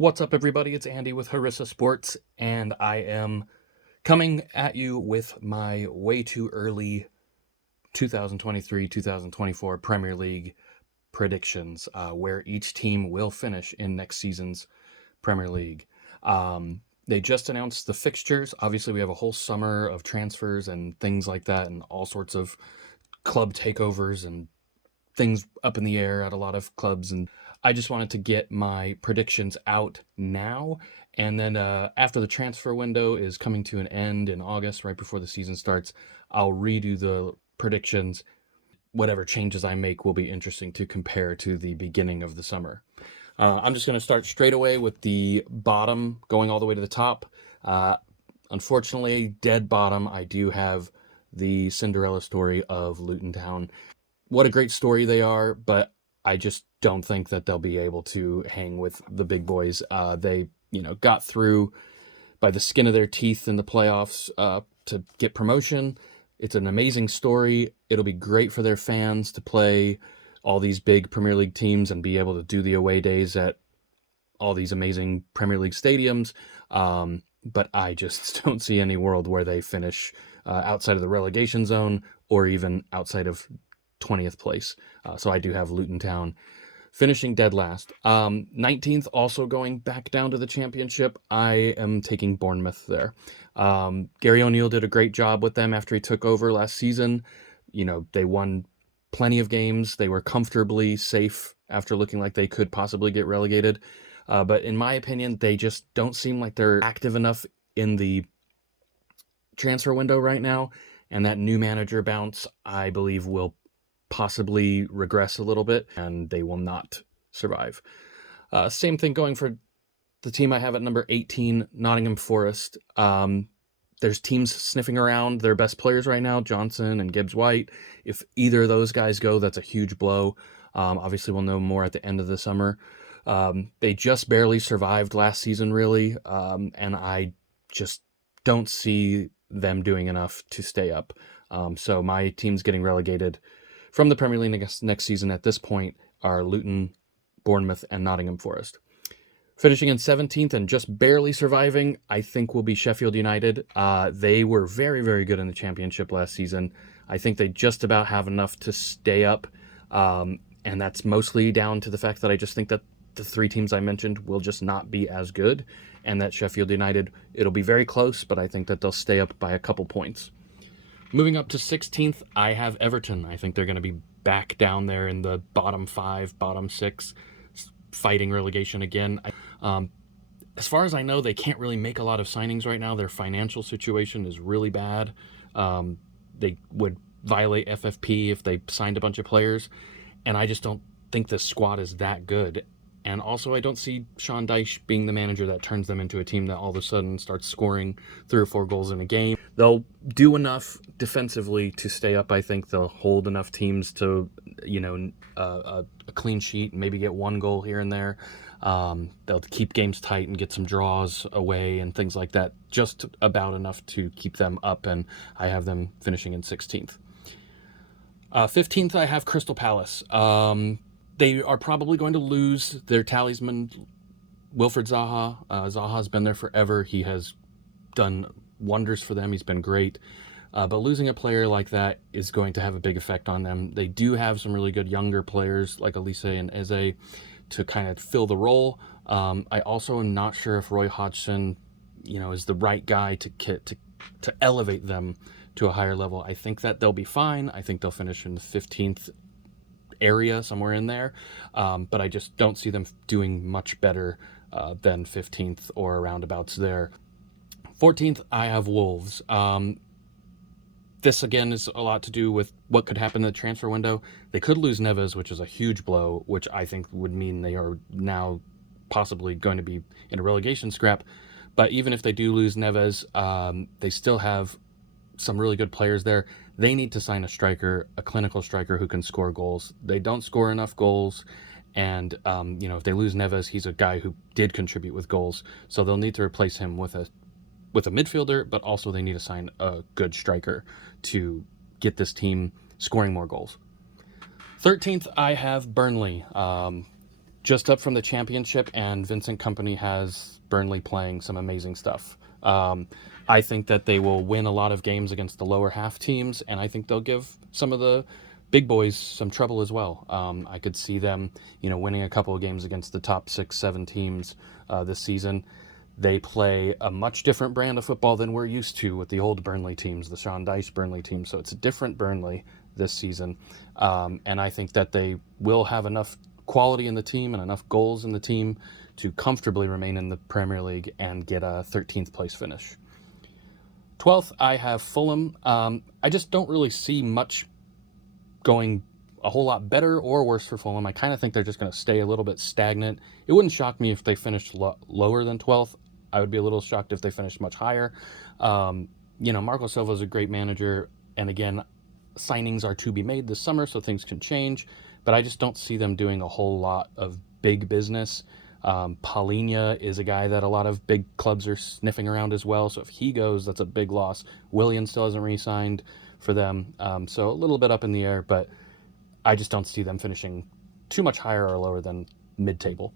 What's up, everybody? It's Andy with Harissa Sports, and I am coming at you with my way too early 2023-2024 Premier League predictions, where each team will finish in next season's Premier League. They just announced the fixtures. Obviously, we have a whole summer of transfers and things like that, and all sorts of club takeovers and things up in the air at a lot of clubs, and I just wanted to get my predictions out now. And then after the transfer window is coming to an end in August, right before the season starts, I'll redo the predictions. Whatever changes I make will be interesting to compare to the beginning of the summer. I'm just going to start straight away with the bottom going all the way to the top. Unfortunately, dead bottom, I do have the Cinderella story of Luton Town. What a great story they are, but I just don't think that they'll be able to hang with the big boys. They, got through by the skin of their teeth in the playoffs to get promotion. It's an amazing story. It'll be great for their fans to play all these big Premier League teams and be able to do the away days at all these amazing Premier League stadiums. But I just don't see any world where they finish outside of the relegation zone or even outside of 20th place. So I do have Luton Town finishing dead last. 19th, also going back down to the championship. I am taking Bournemouth there. Gary O'Neill did a great job with them after he took over last season. They won plenty of games. They were comfortably safe after looking like they could possibly get relegated. But in my opinion, they just don't seem like they're active enough in the transfer window right now. And that new manager bounce, I believe, will possibly regress a little bit, and they will not survive. Same thing going for the team I have at number 18, Nottingham Forest. There's teams sniffing around their best players right now, Johnson and Gibbs-White. If either of those guys go, that's a huge blow. Obviously, we'll know more at the end of the summer. They just barely survived last season, really, and I just don't see them doing enough to stay up. So my team's getting relegated from the Premier League next season at this point are Luton, Bournemouth, and Nottingham Forest. Finishing in 17th and just barely surviving, I think, will be Sheffield United. They were very, very good in the championship last season. I think they just about have enough to stay up, and that's mostly down to the fact that I just think that the three teams I mentioned will just not be as good, and that Sheffield United, it'll be very close, but I think that they'll stay up by a couple points. Moving up to 16th, I have Everton. I think they're going to be back down there in the bottom 5, bottom 6, fighting relegation again. As far as I know, they can't really make a lot of signings right now. Their financial situation is really bad. They would violate FFP if they signed a bunch of players, and I just don't think this squad is that good. And also, I don't see Sean Dyche being the manager that turns them into a team that all of a sudden starts scoring 3 or 4 goals in a game. They'll do enough defensively to stay up. I think they'll hold enough teams to, a clean sheet and maybe get 1 goal here and there. They'll keep games tight and get some draws away and things like that. Just about enough to keep them up, and I have them finishing in 16th. 15th, I have Crystal Palace. They are probably going to lose their talisman, Wilfried Zaha. Zaha's been there forever. He has done wonders for them. He's been great. But losing a player like that is going to have a big effect on them. They do have some really good younger players like Elise and Eze to kind of fill the role. I also am not sure if Roy Hodgson, is the right guy to elevate them to a higher level. I think that they'll be fine. I think they'll finish in the 15th area, somewhere in there, but I just don't see them doing much better than 15th or roundabouts there. 14th, I have Wolves. This again is a lot to do with what could happen in the transfer window. They could lose Neves, which is a huge blow, which I think would mean they are now possibly going to be in a relegation scrap. But even if they do lose Neves, they still have some really good players there. They need to sign a striker, a clinical striker who can score goals. They don't score enough goals, and if they lose Neves, he's a guy who did contribute with goals, so they'll need to replace him with a midfielder, but also they need to sign a good striker to get this team scoring more goals. 13th, I have Burnley. just up from the Championship, and Vincent Kompany has Burnley playing some amazing stuff. I think that they will win a lot of games against the lower half teams, and I think they'll give some of the big boys some trouble as well. I could see them, winning a couple of games against the top 6, 7 teams this season. They play a much different brand of football than we're used to with the old Burnley teams, the Sean Dyche Burnley team. So it's a different Burnley this season. And I think that they will have enough quality in the team and enough goals in the team to comfortably remain in the Premier League and get a 13th place finish. 12th, I have Fulham. I just don't really see much going a whole lot better or worse for Fulham. I kind of think they're just going to stay a little bit stagnant. It wouldn't shock me if they finished lower than 12th. I would be a little shocked if they finished much higher. Marco Silva is a great manager, and again, signings are to be made this summer, so things can change, but I just don't see them doing a whole lot of big business. Paulinho is a guy that a lot of big clubs are sniffing around as well, so if he goes, that's a big loss. Willian still hasn't re-signed for them, so a little bit up in the air, but I just don't see them finishing too much higher or lower than mid-table.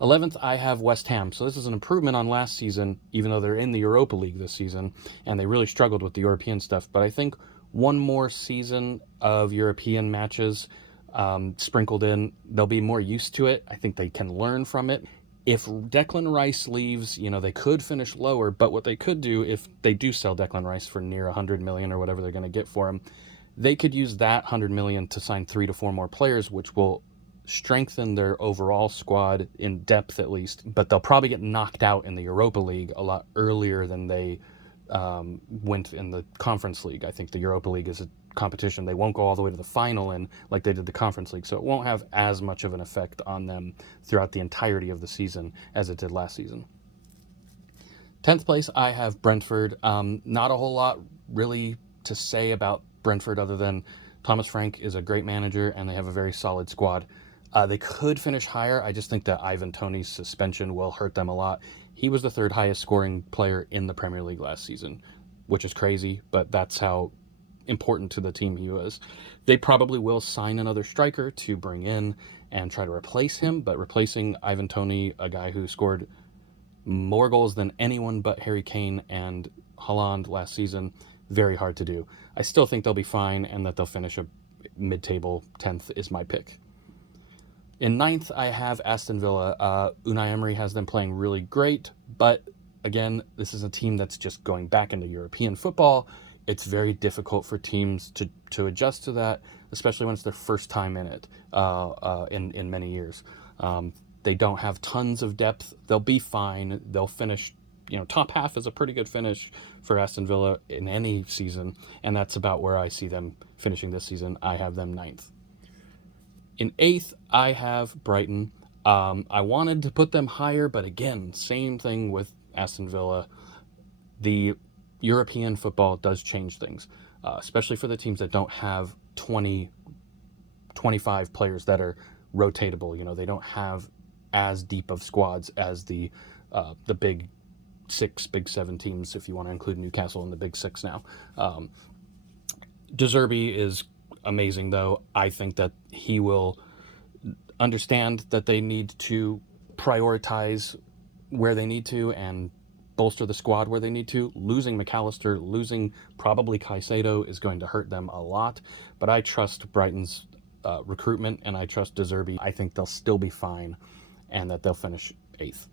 11th, I have West Ham. So this is an improvement on last season, even though they're in the Europa League this season, and they really struggled with the European stuff. But I think one more season of European matches sprinkled in, they'll be more used to it. I think they can learn from it. If Declan Rice leaves, they could finish lower, but what they could do if they do sell Declan Rice for near 100 million or whatever they're going to get for him, they could use that 100 million to sign 3 to 4 more players, which will strengthen their overall squad in depth at least, but they'll probably get knocked out in the Europa League a lot earlier than they went in the Conference League. I think the Europa League is a competition. They won't go all the way to the final in like they did the Conference League, so it won't have as much of an effect on them throughout the entirety of the season as it did last season. 10th place, I have Brentford. Not a whole lot really to say about Brentford other than Thomas Frank is a great manager and they have a very solid squad. They could finish higher. I just think that Ivan Toney's suspension will hurt them a lot. He was the 3rd highest scoring player in the Premier League last season, which is crazy, but that's how important to the team he was. They probably will sign another striker to bring in and try to replace him, but replacing Ivan Toney, a guy who scored more goals than anyone but Harry Kane and Haaland last season, very hard to do. I still think they'll be fine and that they'll finish a mid-table. 10th is my pick. In 9th, I have Aston Villa. Unai Emery has them playing really great, but again, this is a team that's just going back into European football. It's very difficult for teams to adjust to that, especially when it's their first time in it in many years. They don't have tons of depth. They'll be fine. They'll finish, top half is a pretty good finish for Aston Villa in any season, and that's about where I see them finishing this season. I have them 9th. In 8th, I have Brighton. I wanted to put them higher, but again, same thing with Aston Villa. The European football does change things, especially for the teams that don't have 20, 25 players that are rotatable. They don't have as deep of squads as the big 6, big 7 teams, if you want to include Newcastle in the big 6 now. De Zerbi is amazing, though. I think that he will understand that they need to prioritize where they need to and bolster the squad where they need to. Losing McAllister, losing probably Caicedo is going to hurt them a lot, but I trust Brighton's recruitment and I trust De Zerbi. I think they'll still be fine and that they'll finish 8th.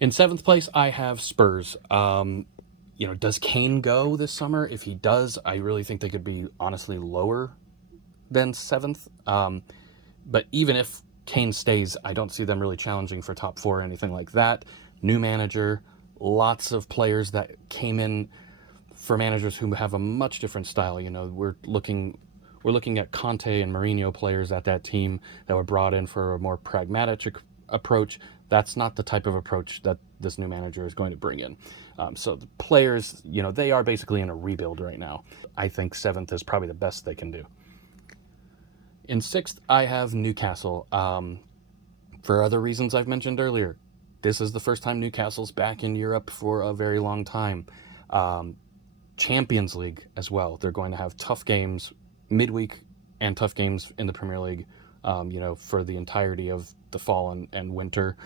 In 7th place, I have Spurs. Does Kane go this summer? If he does, I really think they could be honestly lower than 7th. But even if Kane stays, I don't see them really challenging for top 4 or anything like that. New manager, lots of players that came in for managers who have a much different style. We're looking at Conte and Mourinho players at that team that were brought in for a more pragmatic approach. That's not the type of approach that this new manager is going to bring in. So the players, they are basically in a rebuild right now. I think 7th is probably the best they can do. In 6th, I have Newcastle. For other reasons I've mentioned earlier, this is the first time Newcastle's back in Europe for a very long time. Champions League as well. They're going to have tough games midweek and tough games in the Premier League for the entirety of the fall and winter.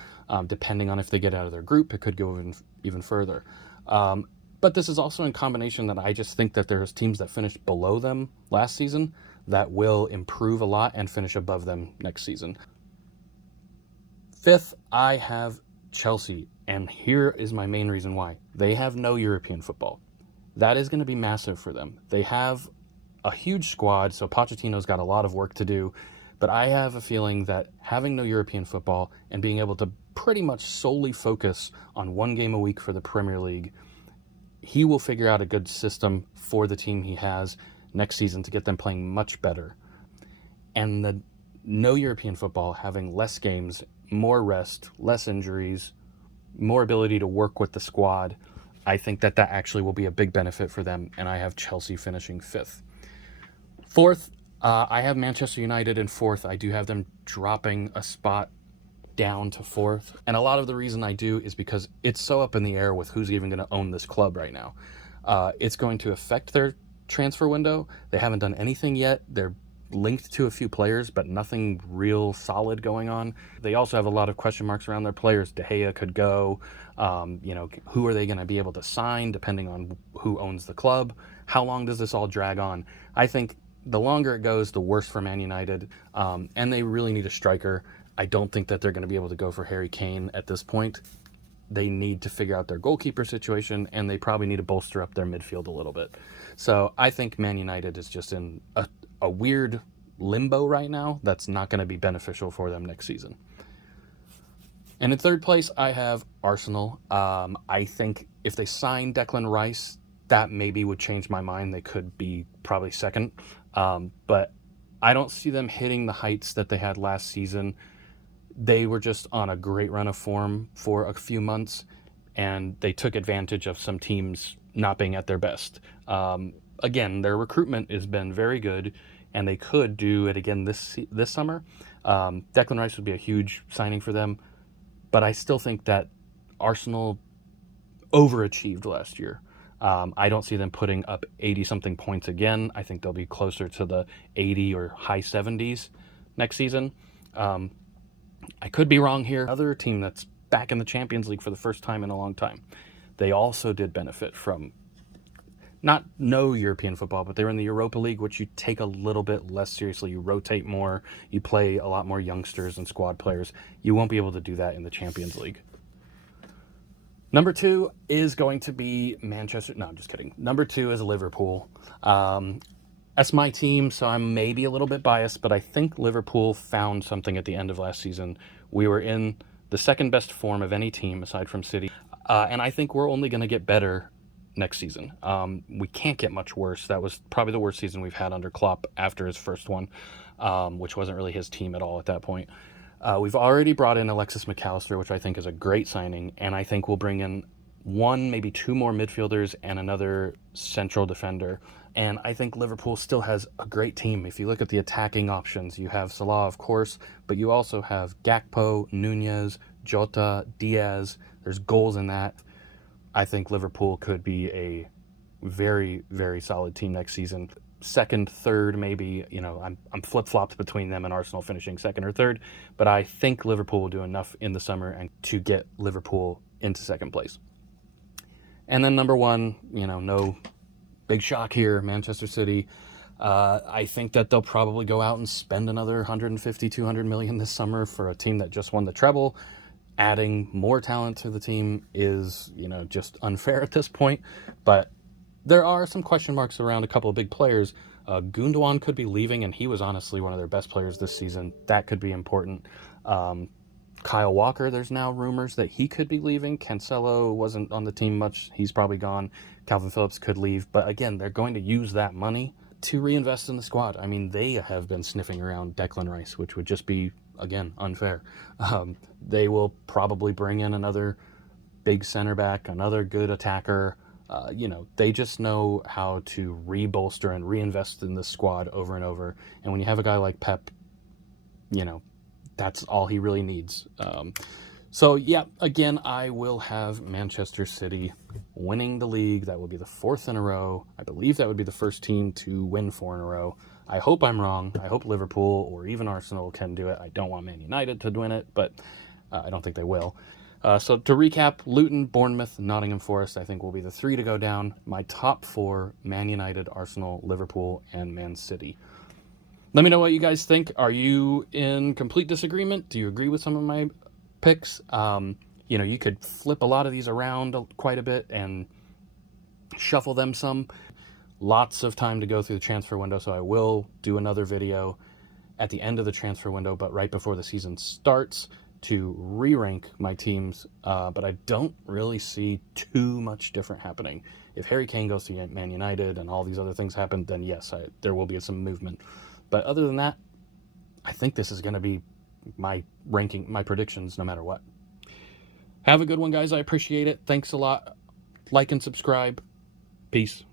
Depending on if they get out of their group, it could go even further. But this is also in combination that I just think that there's teams that finished below them last season that will improve a lot and finish above them next season. Fifth, I have Chelsea, and here is my main reason why. They have no European football. That is going to be massive for them. They have a huge squad, so Pochettino's got a lot of work to do, but I have a feeling that having no European football and being able to pretty much solely focus on one game a week for the Premier League, he will figure out a good system for the team he has next season to get them playing much better. And the no European football, having less games, more rest, less injuries, more ability to work with the squad, I think that actually will be a big benefit for them, and I have Chelsea finishing fifth. Fourth, I have Manchester United in fourth. I do have them dropping a spot down to fourth, and a lot of the reason I do is because it's so up in the air with who's even going to own this club right now. It's going to affect their transfer window. They haven't done anything yet. They're linked to a few players, but nothing real solid going on. They also have a lot of question marks around their players. De Gea could go. Who are they going to be able to sign depending on who owns the club? How long does this all drag on? I think the longer it goes, the worse for Man United. And they really need a striker. I don't think that they're going to be able to go for Harry Kane at this point. They need to figure out their goalkeeper situation, and they probably need to bolster up their midfield a little bit. So I think Man United is just in a weird limbo right now that's not going to be beneficial for them next season. And in third place, I have Arsenal. I think if they sign Declan Rice, that maybe would change my mind. They could be probably second. But I don't see them hitting the heights that they had last season. They were just on a great run of form for a few months, and they took advantage of some teams not being at their best. Again, their recruitment has been very good, and they could do it again this summer. Declan Rice would be a huge signing for them, but I still think that Arsenal overachieved last year. I don't see them putting up 80-something points again. I think they'll be closer to the 80 or high 70s next season. I could be wrong here. Another team that's back in the Champions League for the first time in a long time. They also did benefit from no European football, but they were in the Europa League, which you take a little bit less seriously. You rotate more. You play a lot more youngsters and squad players. You won't be able to do that in the Champions League. Number 2 is going to be Manchester. No, I'm just kidding. Number 2 is Liverpool. That's my team, so I'm maybe a little bit biased, but I think Liverpool found something at the end of last season. We were in the second best form of any team aside from City, and I think we're only going to get better next season. We can't get much worse. That was probably the worst season we've had under Klopp after his first one, which wasn't really his team at all at that point. We've already brought in Alexis McAllister, which I think is a great signing, and I think we'll bring in one, maybe two more midfielders and another central defender. And I think Liverpool still has a great team. If you look at the attacking options, you have Salah, of course, but you also have Gakpo, Nunez, Jota, Diaz. There's goals in that. I think Liverpool could be a very, very solid team next season. Second, third, maybe, I'm flip-flopped between them and Arsenal finishing second or third, but I think Liverpool will do enough in the summer and to get Liverpool into second place. And then number 1, no big shock here, Manchester City. I think that they'll probably go out and spend another 150, 200 million this summer for a team that just won the treble. Adding more talent to the team is, just unfair at this point. But there are some question marks around a couple of big players. Gundogan could be leaving, and he was honestly one of their best players this season. That could be important. Kyle Walker, there's now rumors that he could be leaving. Cancelo wasn't on the team much. He's probably gone. Calvin Phillips could leave. But again, they're going to use that money to reinvest in the squad. I mean, they have been sniffing around Declan Rice, which would just be, again, unfair. They will probably bring in another big center back, another good attacker. They just know how to re-bolster and reinvest in the squad over and over. And when you have a guy like Pep, that's all he really needs. Again, I will have Manchester City winning the league. That will be the 4th in a row. I believe that would be the first team to win 4 in a row. I hope I'm wrong. I hope Liverpool or even Arsenal can do it. I don't want Man United to win it, but I don't think they will. So to recap, Luton, Bournemouth, Nottingham Forest, I think will be the 3 to go down. My top 4, Man United, Arsenal, Liverpool, and Man City. Let me know what you guys think. Are you in complete disagreement? Do you agree with some of my picks? You could flip a lot of these around quite a bit and shuffle them some. Lots of time to go through the transfer window, so I will do another video at the end of the transfer window, but right before the season starts, to re-rank my teams, but I don't really see too much different happening. If Harry Kane goes to Man United and all these other things happen, then yes, there will be some movement. But other than that, I think this is going to be my ranking, my predictions, no matter what. Have a good one, guys. I appreciate it. Thanks a lot. Like and subscribe. Peace.